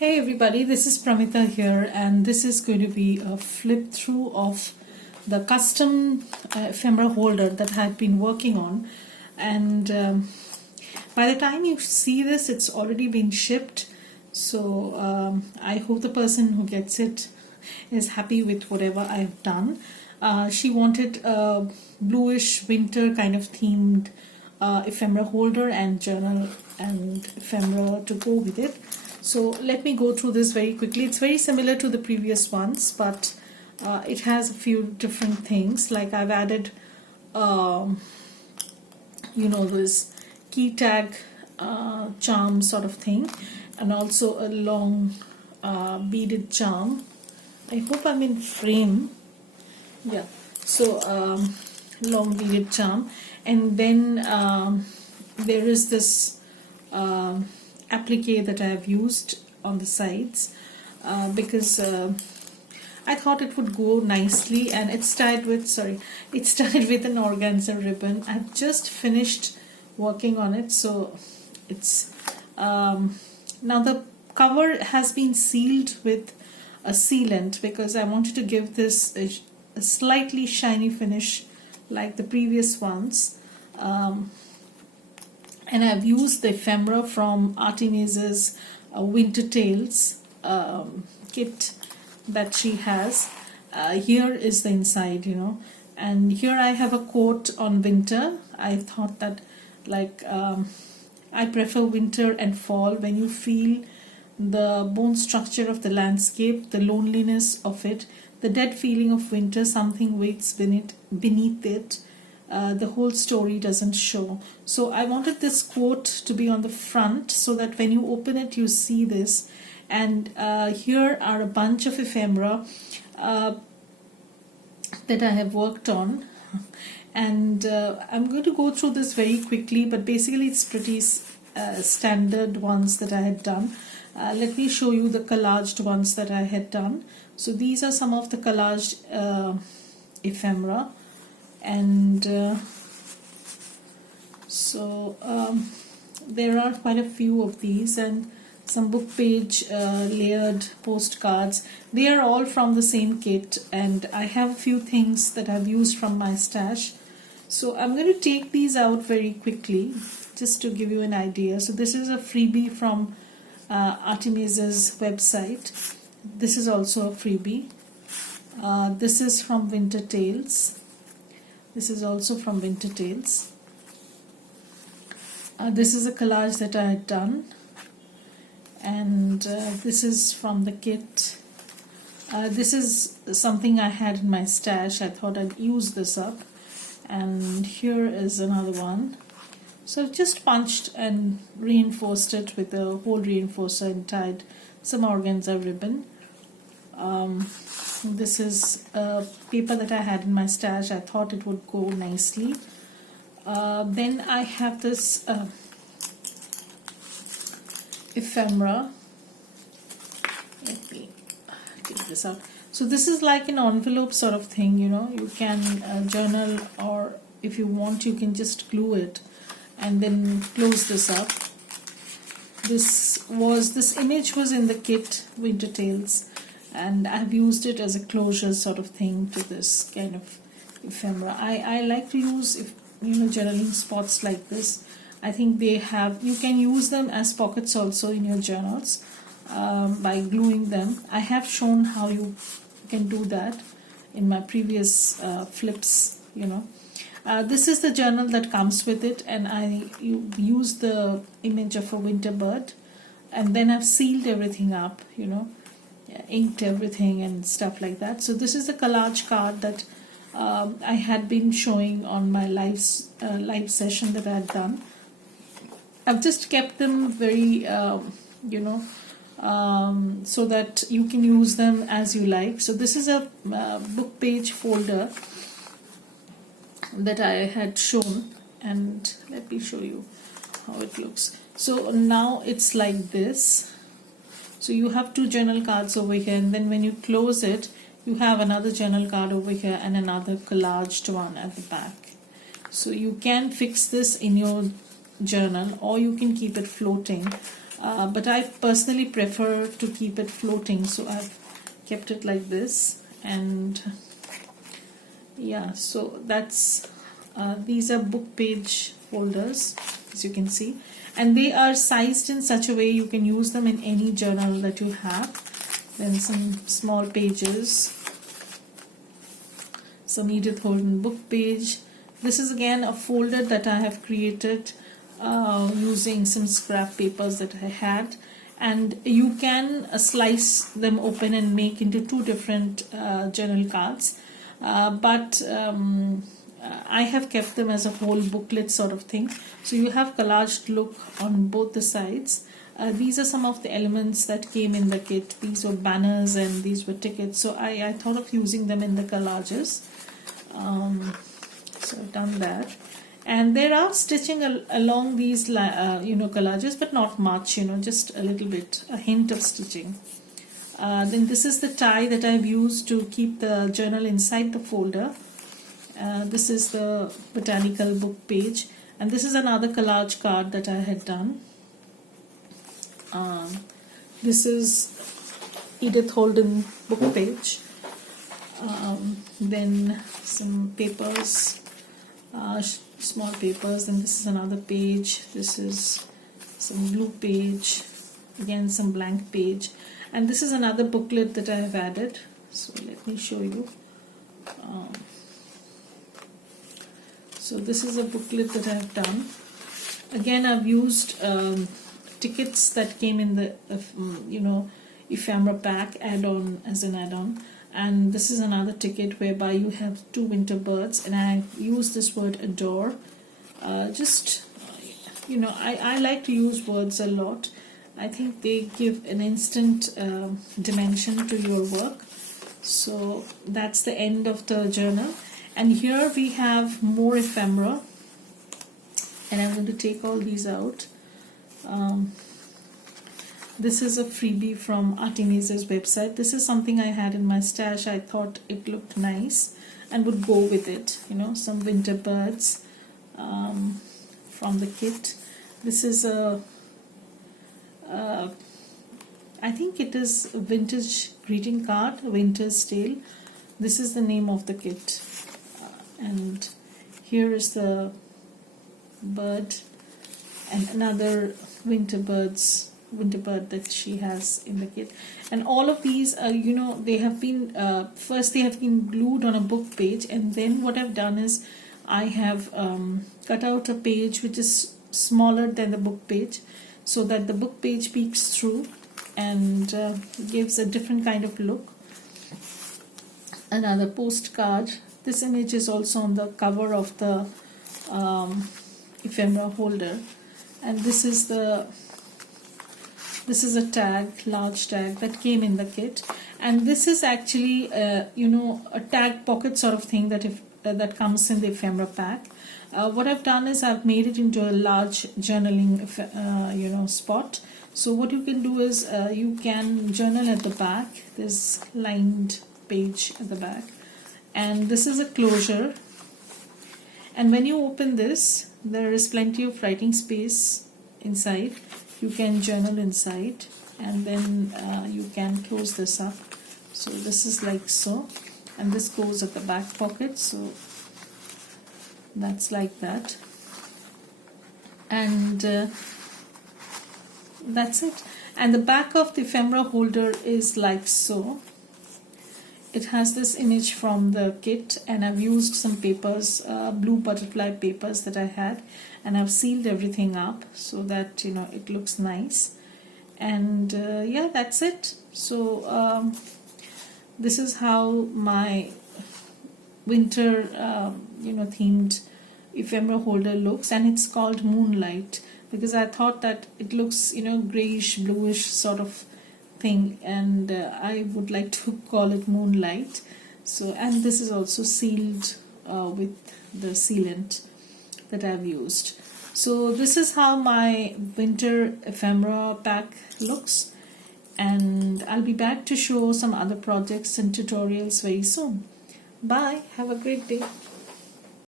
Hey everybody, this is Pramita here, and this is going to be a flip through of the custom ephemera holder that I've been working on. And by the time you see this, it's already been shipped. So I hope the person who gets it is happy with whatever I've done. She wanted a bluish winter kind of themed ephemera holder and journal and ephemera to go with it. So let me go through this very quickly. It's very similar to the previous ones, but it has a few different things. Like I've added, this key tag charm sort of thing, and also a long beaded charm. I hope I'm in frame. Yeah. So long beaded charm, and then there is this applique that I have used on the sides because I thought it would go nicely, and it's tied with an organza ribbon. I've just finished working on it, so it's now the cover has been sealed with a sealant because I wanted to give this a slightly shiny finish like the previous ones. And I've used the ephemera from Artemisa's Winter Tales kit that she has. Here is the inside, and here I have a quote on winter. I thought that I prefer winter and fall when you feel the bone structure of the landscape, the loneliness of it, the dead feeling of winter, something waits beneath it. The whole story doesn't show. So I wanted this quote to be on the front so that when you open it you see this. And here are a bunch of ephemera that I have worked on, and I'm going to go through this very quickly, but basically it's pretty standard ones that I had done. Let me show you the collaged ones that I had done. So these are some of the collaged ephemera. And there are quite a few of these, and some book page layered postcards. They are all from the same kit, and I have a few things that I've used from my stash. So I'm going to take these out very quickly just to give you an idea. So this is a freebie from Artemisa's website. This is also a freebie. This is from Winter Tales. This is also from Winter Tales. This is a collage that I had done, and this is from the kit. This is something I had in my stash. I thought I'd use this up, and here is another one. So I've just punched and reinforced it with a hole reinforcer and tied some organza ribbon. This is a paper that I had in my stash. I thought it would go nicely. Then I have this ephemera. Let me take this out. So this is like an envelope sort of thing, You can journal, or if you want, you can just glue it and then close this up. This image was in the kit Winter Tales, and I've used it as a closure sort of thing to this kind of ephemera. I like to use journaling spots like this. I think you can use them as pockets also in your journals by gluing them. I have shown how you can do that in my previous flips. This is the journal that comes with it, and I use the image of a winter bird, and then I've sealed everything up, inked everything and stuff like that. So this is the collage card that I had been showing on my live session that I had done. I've just kept them very so that you can use them as you like. So this is a book page folder that I had shown, and let me show you how it looks. So now it's like this. So you have two journal cards over here, and then when you close it, you have another journal card over here and another collaged one at the back. So you can fix this in your journal, or you can keep it floating. but I personally prefer to keep it floating, so I've kept it like this. And yeah, so that's these are book page holders, as you can see, and they are sized in such a way you can use them in any journal that you have. Then some small pages, some Edith Holden book page. This is again a folder that I have created using some scrap papers that I had, and you can slice them open and make into two different journal cards, but I have kept them as a whole booklet sort of thing, so you have collaged look on both the sides. These are some of the elements that came in the kit. These were banners and these were tickets, so I thought of using them in the collages. So I've done that. And there are stitching along these collages, but not much, just a little bit, a hint of stitching. Then this is the tie that I've used to keep the journal inside the folder. This is the botanical book page, and this is another collage card that I had done. This is Edith Holden book page. Then some papers, small papers, and this is another page. This is some blue page, again some blank page, and this is another booklet that I have added. So let me show you. So this is a booklet that I have done. Again, I've used tickets that came in the Ephemera pack add-on, as an add-on. And this is another ticket whereby you have two winter birds, and I use this word adore. I like to use words a lot. I think they give an instant dimension to your work. So that's the end of the journal. And here we have more ephemera, and I'm going to take all these out. This is a freebie from Artemisa's website. This is something I had in my stash. I thought it looked nice and would go with it. Some winter birds from the kit. This is I think it is a vintage greeting card, a winter's tale. This is the name of the kit. And here is the bird and another winter bird that she has in the kit. And all of these they have been first they have been glued on a book page, and then what I've done is I have cut out a page which is smaller than the book page, so that the book page peeks through and gives a different kind of look. Another postcard. This image is also on the cover of the ephemera holder, and this is a tag, large tag that came in the kit, and this is actually a tag pocket sort of thing that comes in the ephemera pack. What I've done is I've made it into a large journaling spot. So what you can do is you can journal at the back. There's lined page at the back, and this is a closure, and when you open this, there is plenty of writing space inside. You can journal inside, and then you can close this up. So this is like so, and this goes at the back pocket, so that's like that. And that's it. And the back of the ephemera holder is like so. It has this image from the kit, and I've used some papers, blue butterfly papers that I had, and I've sealed everything up so that it looks nice. And yeah, that's it. So this is how my winter themed ephemera holder looks, and it's called Moonlight because I thought that it looks grayish bluish sort of thing, and I would like to call it Moonlight. So, and this is also sealed with the sealant that I've used. So this is how my winter ephemera pack looks, and I'll be back to show some other projects and tutorials very soon. Bye, have a great day.